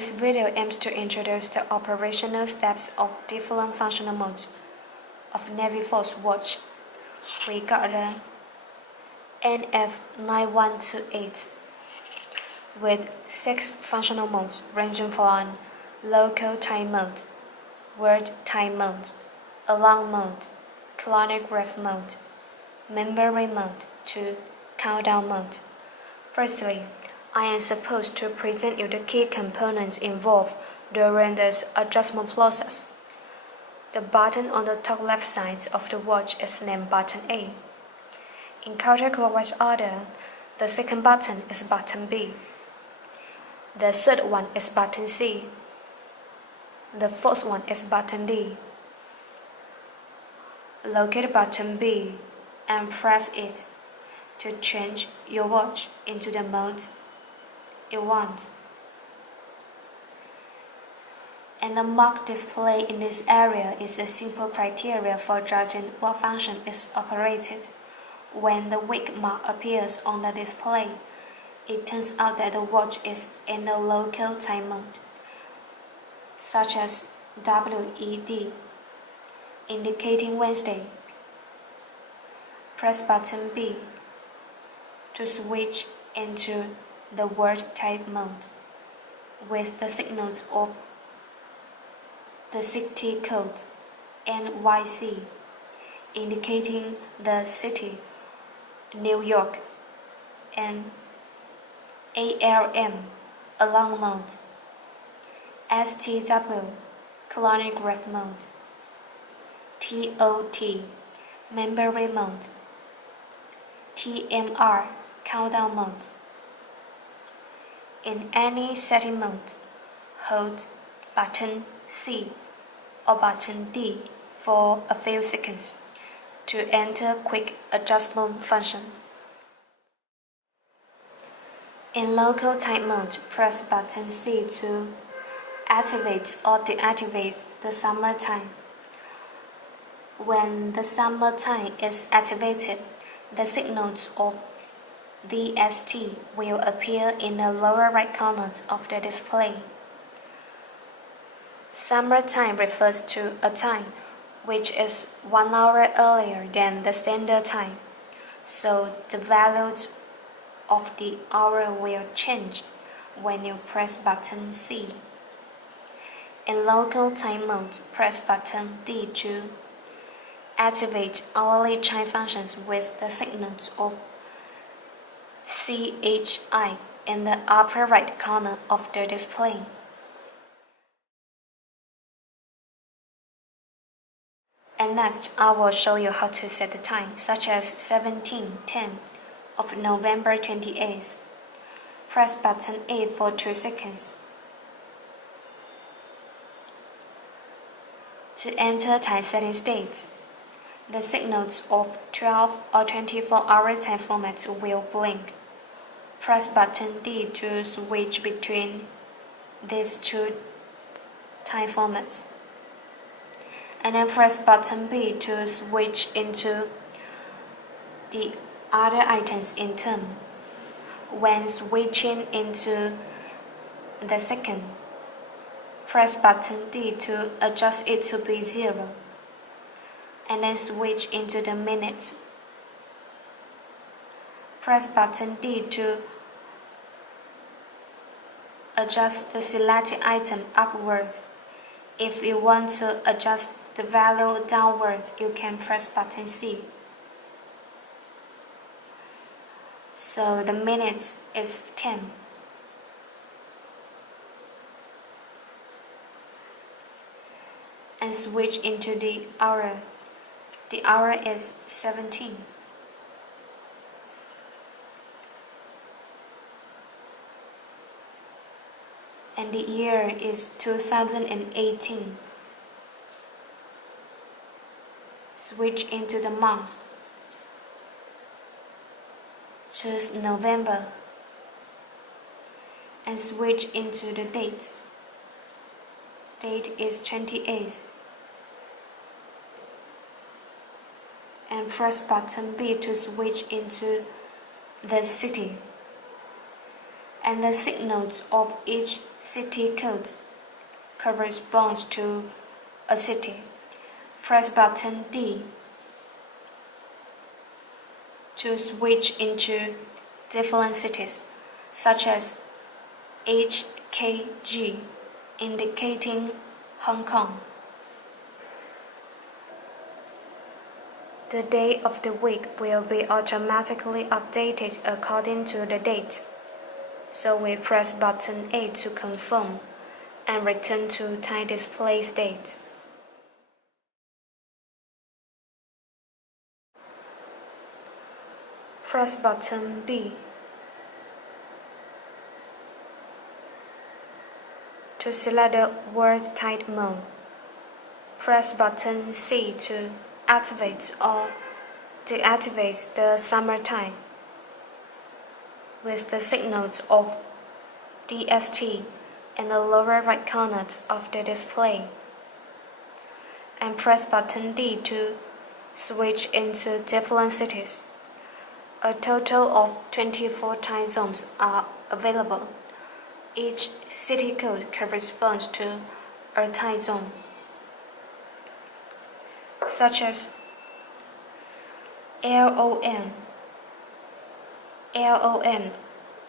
This video aims to introduce the operational steps of different functional modes of NAVIFORCE watch. We got the NF9128 with 6 functional modes ranging from local time mode, word time mode, alarm mode, chronograph mode, memory mode to countdown mode. Firstly, I am supposed to present you the key components involved during this adjustment process. The button on the top left side of the watch is named button A. In counterclockwise order, the second button is button B. The third one is button C. The fourth one is button D. Locate button B and press it to change your watch into the mode you want. And the mark display in this area is a simple criteria for judging what function is operated. When the weak mark appears on the display, it turns out that the watch is in the local time mode, such as WED, indicating Wednesday. Press button B to switch into the word type mode with the signals of the city code NYC, indicating the city, New York, and ALM, alarm mode, STW, chronograph mode, TOT, memory mode, TMR, countdown mode. In any setting mode, hold button C or button D for a few seconds to enter quick adjustment function. In local time mode, press button C to activate or deactivate the summer time. When the summer time is activated, the signals of DST will appear in the lower right corner of the display. Summer time refers to a time which is 1 hour earlier than the standard time, so the values of the hour will change when you press button C. In local time mode, press button D to activate hourly chime functions with the signals of CHI in the upper right corner of the display. And next, I will show you how to set the time, such as 17:10 of November 28th. Press button A for 2 seconds. To enter time setting state, the signals of 12 or 24-hour time formats will blink. Press button D to switch between these 2 time formats. And then press button B to switch into the other items in turn. When switching into the second, press button D to adjust it to be 0, and then switch into the minutes. Press button D to adjust the selected item upwards. If you want to adjust the value downwards, you can press button C. So the minutes is 10. And switch into the hour. The hour is 17. And the year is 2018. Switch into the month. Choose November and switch into the date. Date is 28th. And press button B to switch into the city. and the signals of each city code corresponds to a city. Press button D to switch into different cities, such as HKG, indicating Hong Kong. The day of the week will be automatically updated according to the date, so we press button A to confirm and return to time display state. Press button B to select the word type mode. Press button C to activate or deactivate the summertime with the signals of DST in the lower right corner of the display. And press button D to switch into different cities. A total of 24 time zones are available. Each city code corresponds to a time zone, such as LON,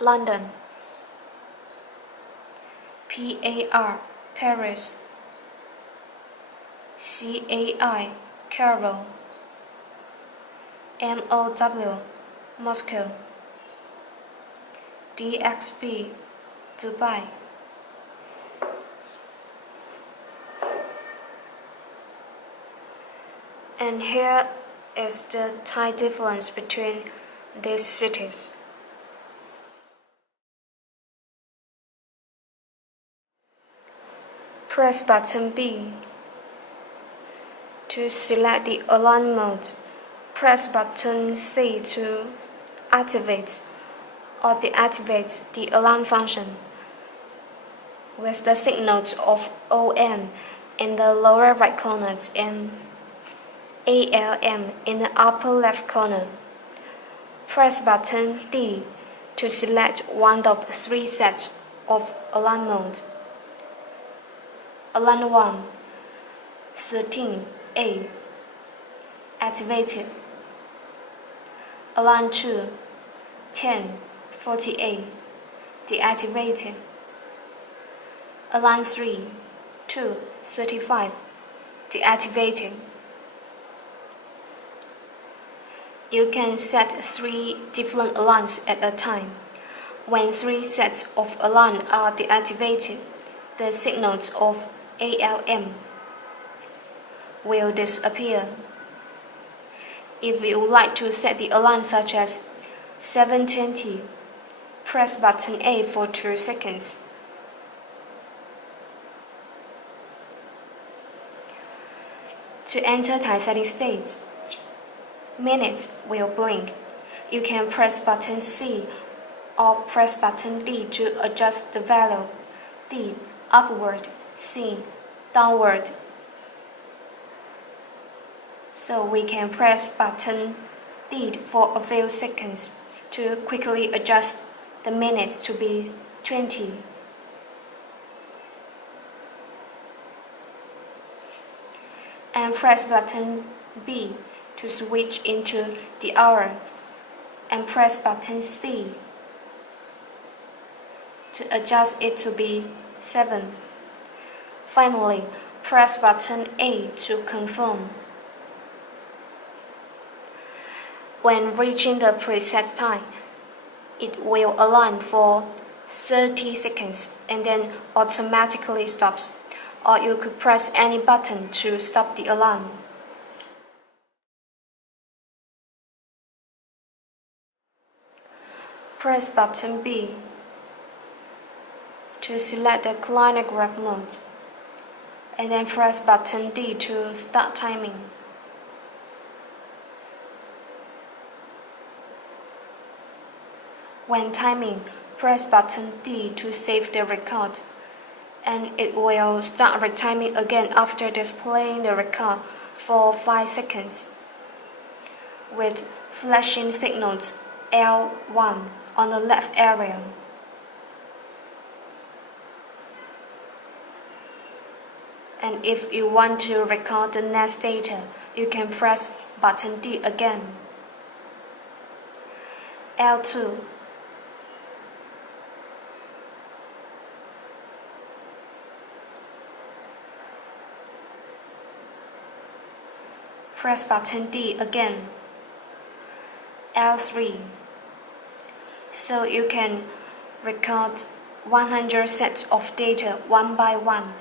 London, PAR, Paris, CAI, Cairo, MOW, Moscow, DXB, Dubai. And here is the time difference between these cities. Press button B to select the alarm mode. Press button C to activate or deactivate the alarm function with the signals of ON in the lower right corner and ALM in the upper left corner. Press button D to select one of 3 sets of alarm modes. Alarm 1, 13A, activated. Alarm 2, 1048, deactivated. Alarm 3, 235, deactivated. You can set 3 different alarms at a time. When 3 sets of alarms are deactivated, the signals of ALM will disappear. If you would like to set the alarm such as 7:20, press button A for 2 seconds. To enter time setting state, minutes will blink. You can press button C or press button D to adjust the value. D upward, C downward. So we can press button D for a few seconds to quickly adjust the minutes to be 20. And press button B to switch into the hour, and press button C to adjust it to be 7. Finally, press button A to confirm. When reaching the preset time, it will alarm for 30 seconds and then automatically stops, or you could press any button to stop the alarm. Press button B to select the chronograph mode, and then press button D to start timing. When timing, press button D to save the record, and it will start retiming again after displaying the record for 5 seconds with flashing signals L1 on the left area. And if you want to record the next data, you can press button D again. L2. Press button D again. L3. So you can record 100 sets of data one by one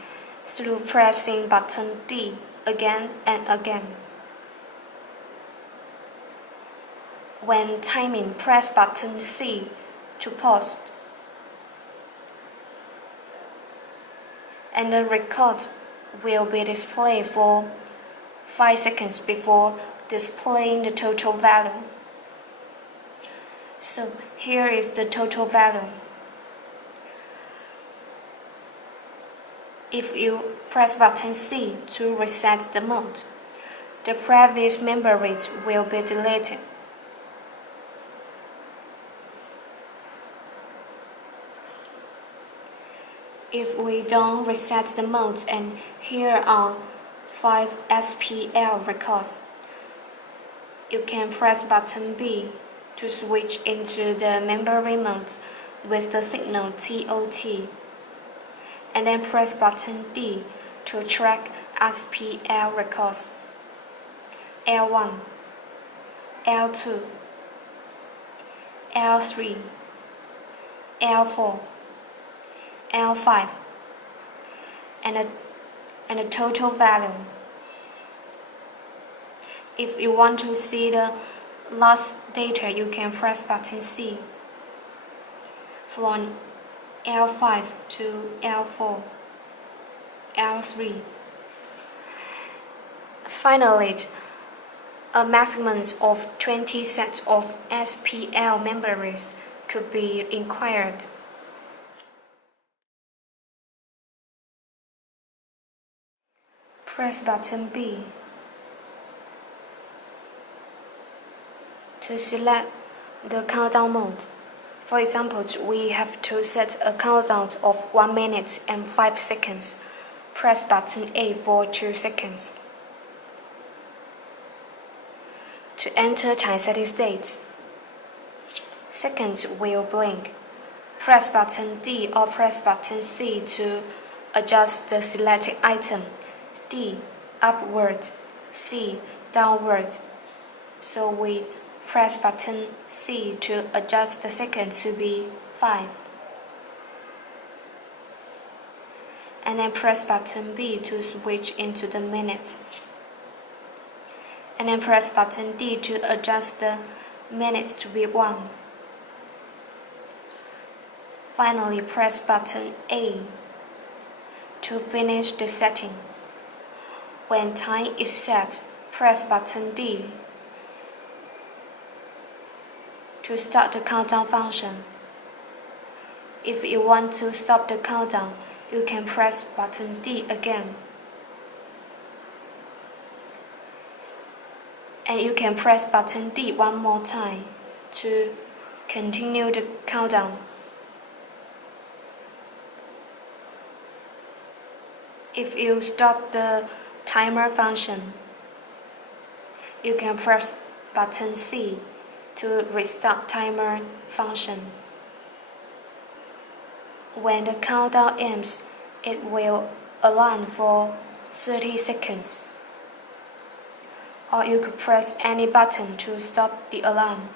through pressing button D again and again. When timing, press button C to pause. And the record will be displayed for 5 seconds before displaying the total value. So here is the total value. If you press button C to reset the mode, the previous memories will be deleted. If we don't reset the mode, and here are 5 SPL records, you can press button B to switch into the memory mode with the signal TOT, and then press button D to track SPL records L1, L2, L3, L4, L5, and the total value. If you want to see the lost data, you can press button C from L5 to L4, L3. Finally, a maximum of 20 sets of SPL memories could be required. Press button B to select the countdown mode. For example, we have to set a countdown of 1 minute and 5 seconds. Press button A for 2 seconds. To enter time steady state, seconds will blink. Press button D or press button C to adjust the selected item. D upward, C downward. So we press button C to adjust the second to be 5. And then press button B to switch into the minutes. And then press button D to adjust the minutes to be 1. Finally, press button A to finish the setting. When time is set, press button D to start the countdown function. If you want to stop the countdown, you can press button D again. And you can press button D one more time to continue the countdown. If you stop the timer function, you can press button C to restart timer function. When the countdown ends, it will align for 30 seconds. Or you could press any button to stop the alarm.